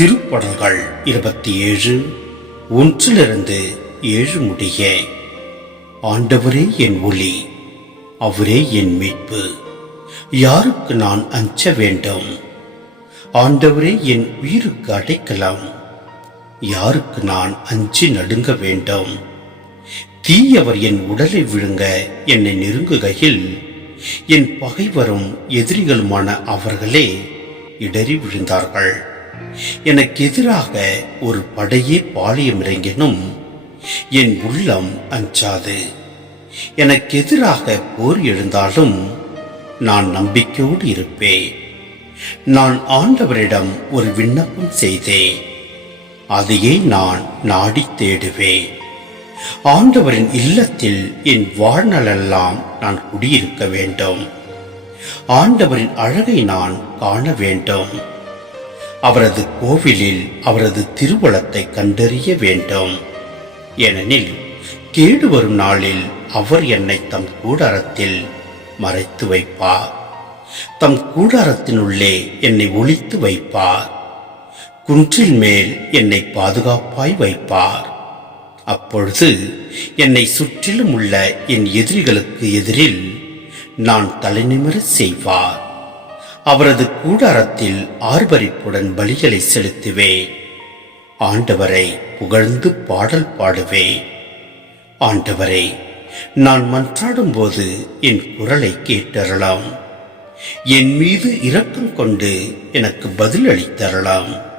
திருப்படல்கள் இருபத்தி ஏழு ஒன்றிலிருந்து ஏழு முடிய. ஆண்டவரே என் ஒளி அவரே என் மீட்பு. யாருக்கு நான் அஞ்ச வேண்டும்? ஆண்டவரே என் உயிருக்கு அடைக்கலாம். யாருக்கு நான் அஞ்சி நடுங்க வேண்டும்? தீயவர் என் உடலை விழுங்க என்னை நெருங்குகையில் என் பகைவரும் எதிரிகளுமான அவர்களே இடறி விழுந்தார்கள். எனக்கு எதிராக ஒரு படையே பாளையம் இறங்கினும் என் உள்ளம் அஞ்சாது. எனக்கு எதிராக போர் எழுந்தாலும் நான் நம்பிக்கையோடு இருப்பேன். நான் ஆண்டவரிடம் ஒரு விண்ணப்பம் செய்தேன். அதையே நான் நாடித் தேடுவேன். ஆண்டவரின் இல்லத்தில் என் வாழ்நாளெல்லாம் நான் குடியிருக்க வேண்டும். ஆண்டவரின் அழகை நான் காண வேண்டும். அவரது கோவிலில் அவரது திருவளத்தை கண்டறிய வேண்டும். ஏனெனில் கேடு வரும் நாளில் அவர் என்னை தம் கூடாரத்தில் மறைத்து வைப்பார். தம் கூடாரத்தினுள்ளே என்னை ஒழித்து வைப்பார். குன்றில் மேல் என்னை பாதுகாப்பாய் வைப்பார். அப்பொழுது என்னை சுற்றிலும் உள்ள என் எதிரிகளுக்கு எதிரில் நான் தலைநிமிர செய்வார். அவரது கூடாரத்தில் ஆர்ப்பரிப்புடன் பலிகளை செலுத்துவேன் ஆண்டவரை புகழ்ந்து பாடல் பாடுவேன் ஆண்டவரை நான் மன்றாடும்போது என் குரலை கேட்டறலாம் என் மீது இரக்கம் கொண்டு எனக்கு பதிலளித்தரலாம் அளித்தரலாம்